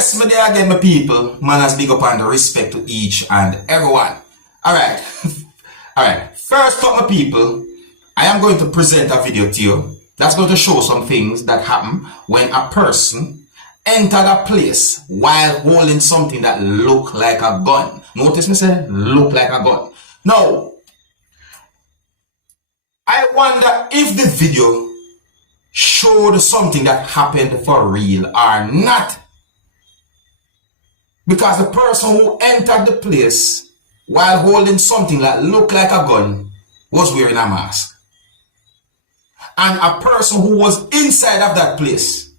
Yes, my dear again, my people. Manners big up and respect to each and everyone. Alright. Alright. First up, my people, I am going to present a video to you that's going to show some things that happen when a person entered a place while holding something that look like a gun. Notice me say, look like a gun. Now, I wonder if the video showed something that happened for real or not. Because the person who entered the place while holding something that looked like a gun was wearing a mask. And a person who was inside of that place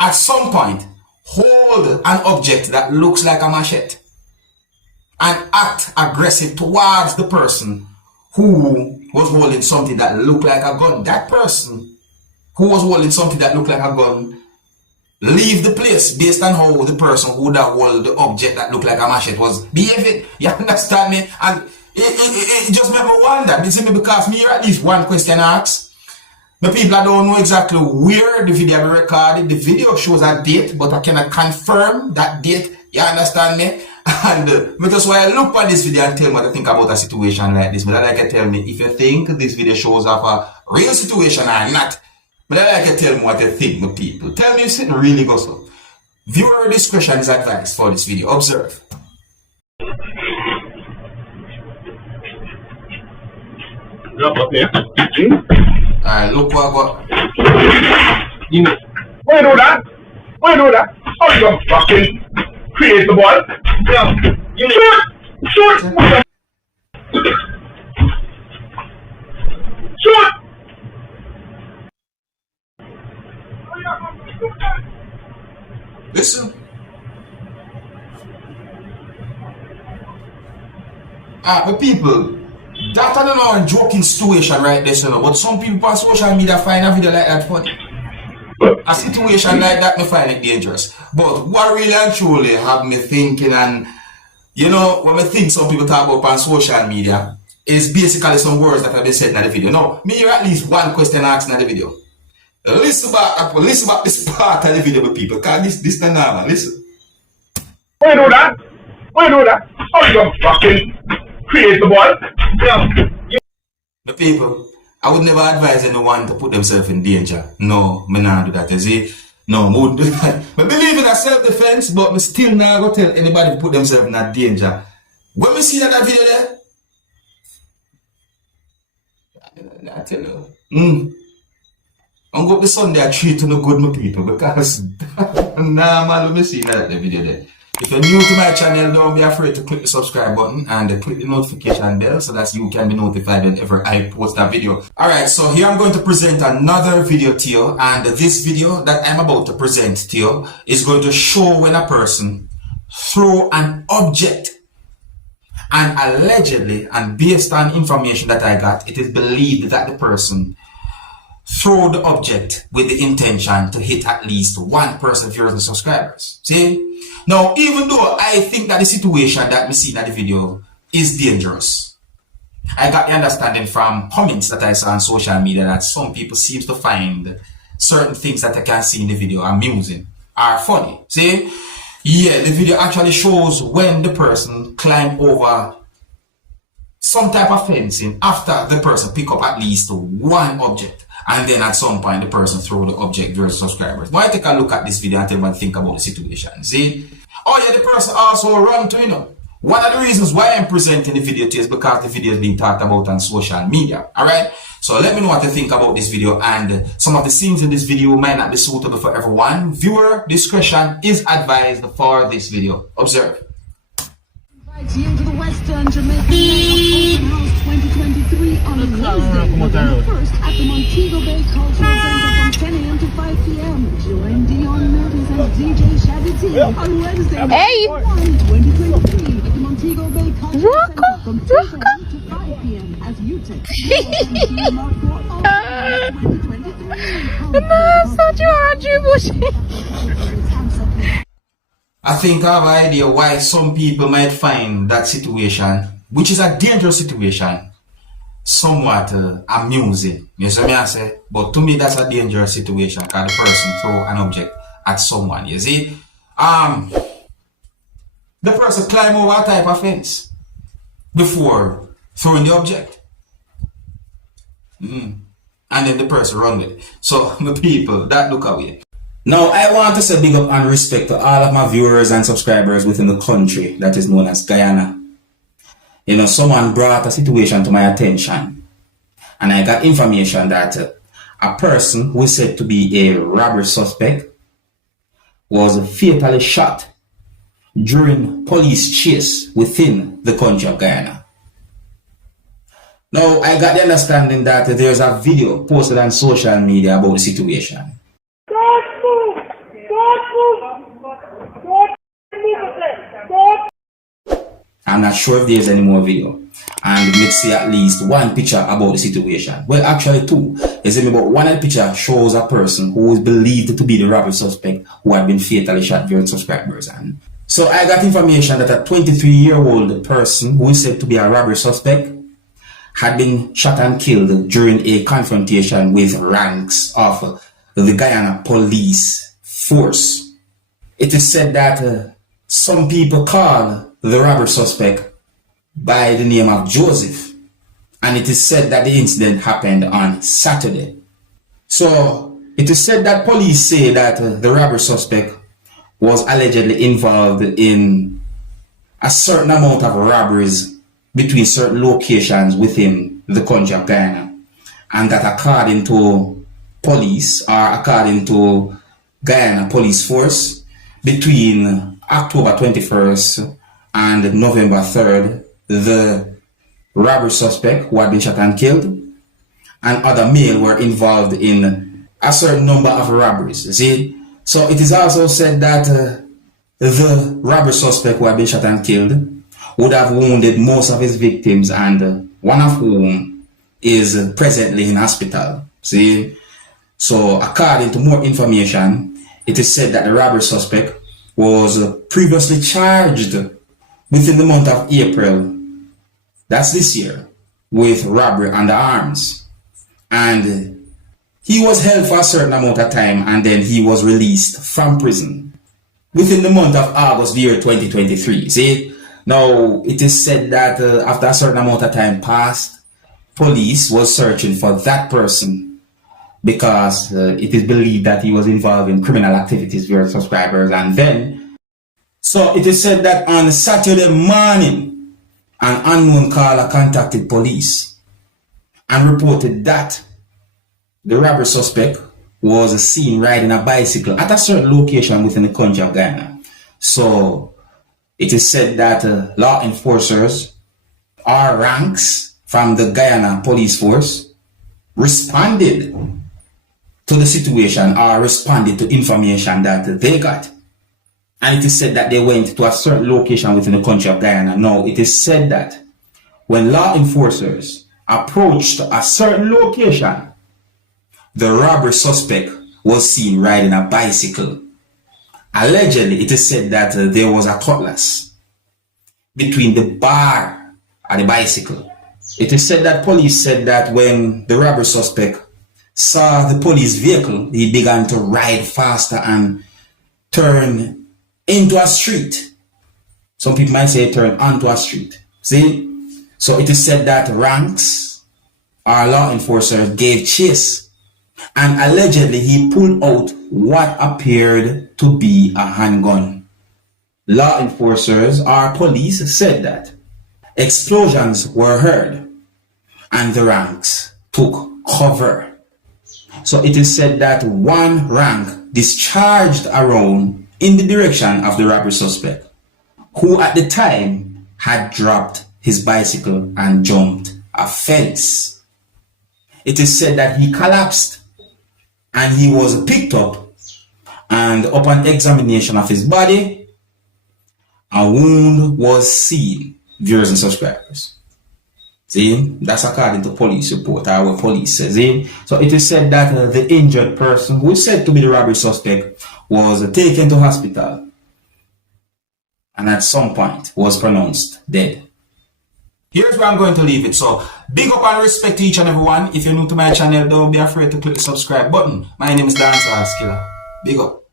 at some point hold an object that looks like a machete and act aggressive towards the person who was holding something that looked like a gun. That person who was holding something that looked like a gun leave the place based on how the person who would have held the object that looked like a machete was behaving. You understand me? And it just made me wonder, because me at least one question asked. The people I don't know exactly where the video recorded. The video shows a date, but I cannot confirm that date. You understand me? And because when I look at this video and tell me what I think about a situation like this, but I like to tell me if you think this video shows off a real situation or not. But I like to tell me what you think, my people. Tell me if it really goes so. Viewer discretion is advised for this video. Observe. Drop up here. Alright, look what I got. Why do that? Why do that? How you fucking create the ball? Yeah. Shoot! Shoot! Listen. But people, that I don't know a joking situation right there, you know, but some people on social media find a video like that funny. A situation like that, me find it dangerous. But what really and truly have me thinking, and you know, when I think some people talk about on social media, is basically some words that have been said in the video. Now, me hear at least one question asked in the video. Listen back this part of the video with people, because this is the normal. Listen. Why do that? Why do that? How you fucking create the ball? Yeah. The people, I would never advise anyone to put themselves in danger. No, me not do that. You see? No, I wouldn't do that. I believe in a self-defense, but I still not go tell anybody to put themselves in that danger. When we see that video there, I tell you, I'm going to Sunday I treat you no good, my people, because normal when I see that the video there. If you're new to my channel, don't be afraid to click the subscribe button and click the notification bell so that you can be notified whenever I post a video. Alright, so here I'm going to present another video to you, and this video that I'm about to present to you is going to show when a person throw an object, and allegedly, and based on information that I got, it is believed that the person throw the object with the intention to hit at least one person viewers and subscribers. See? Now, even though I think that the situation that we see in the video is dangerous, I got the understanding from comments that I saw on social media that some people seem to find certain things that I can see in the video amusing or funny. See? Yeah, the video actually shows when the person climbed over some type of fencing after the person pick up at least one object. And then at some point, the person throw the object versus subscribers. But I take a look at this video and tell me think about the situation. See? Oh yeah, the person also run to, you know. One of the reasons why I'm presenting the video to you is because the video is being talked about on social media. Alright? So let me know what you think about this video, and some of the scenes in this video might not be suitable for everyone. Viewer discretion is advised for this video. Observe. Invite you to the Western Jamaica Open House 2023 on Wednesday, November 1st at the Montego Bay Cultural Center from 10 a.m. to 5 p.m. Join Dion Melvis and DJ Shabby T on Wednesday, November 1, 2023 at the Montego Bay Cultural Center from 10 a.m. to 5 p.m. as you take 2023. I think I have an idea why some people might find that situation, which is a dangerous situation, somewhat amusing. You see what I say? But to me, that's a dangerous situation because the person throw an object at someone. You see? the person climb over a type of fence before throwing the object. And then the person run with it. So, my people, that look away. Now, I want to say big up and respect to all of my viewers and subscribers within the country that is known as Guyana. You know, someone brought a situation to my attention, and I got information that a person who is said to be a robbery suspect was fatally shot during police chase within the country of Guyana. Now, I got the understanding that there's a video posted on social media about the situation. I'm not sure if there's any more video. And let's see at least one picture about the situation. Well, actually two. But one of the picture shows a person who is believed to be the robbery suspect who had been fatally shot during subscribers. And so I got information that a 23-year-old person who is said to be a robbery suspect had been shot and killed during a confrontation with ranks of the Guyana police force. It is said that some people call the robbery suspect by the name of Joseph, and it is said that the incident happened on Saturday. So it is said that police say that the robbery suspect was allegedly involved in a certain amount of robberies between certain locations within the country of Guyana, and that according to police, or according to Guyana police force, between October 21st and November 3rd, the robbery suspect who had been shot and killed and other male were involved in a certain number of robberies. See? So it is also said that the robbery suspect who had been shot and killed would have wounded most of his victims, and one of whom is presently in hospital. See? So according to more information, it is said that the robbery suspect was previously charged within the month of April, that's this year, with robbery under arms. And he was held for a certain amount of time, and then he was released from prison within the month of August, the year 2023. See? Now, it is said that after a certain amount of time passed, police was searching for that person because it is believed that he was involved in criminal activities via subscribers. And then, so it is said that on Saturday morning, an unknown caller contacted police and reported that the robbery suspect was seen riding a bicycle at a certain location within the country of Guyana. So it is said that law enforcers or ranks from the Guyana police force responded to the situation, or responded to information that they got. And it is said that they went to a certain location within the country of Guyana. Now, it is said that when law enforcers approached a certain location, the robbery suspect was seen riding a bicycle. Allegedly, it is said that there was a cutlass between the bar and the bicycle. It is said that police said that when the robbery suspect saw the police vehicle, he began to ride faster and turn into a street. Some people might say turn onto a street. See? So it is said that ranks or law enforcers gave chase, and allegedly he pulled out what appeared to be a handgun. Law enforcers or police said that explosions were heard and the ranks took cover. So it is said that one rank discharged a round in the direction of the robbery suspect, who at the time had dropped his bicycle and jumped a fence. It is said that he collapsed and he was picked up, and upon examination of his body, a wound was seen, viewers and subscribers. See, that's according to police report, or what police says. See? So it is said that the injured person, who is said to be the robbery suspect, was taken to hospital and at some point was pronounced dead. Here's where I'm going to leave it. So big up and respect to each and everyone. If you're new to my channel, don't be afraid to click the subscribe button. My name is Dancehall skilla. Big up.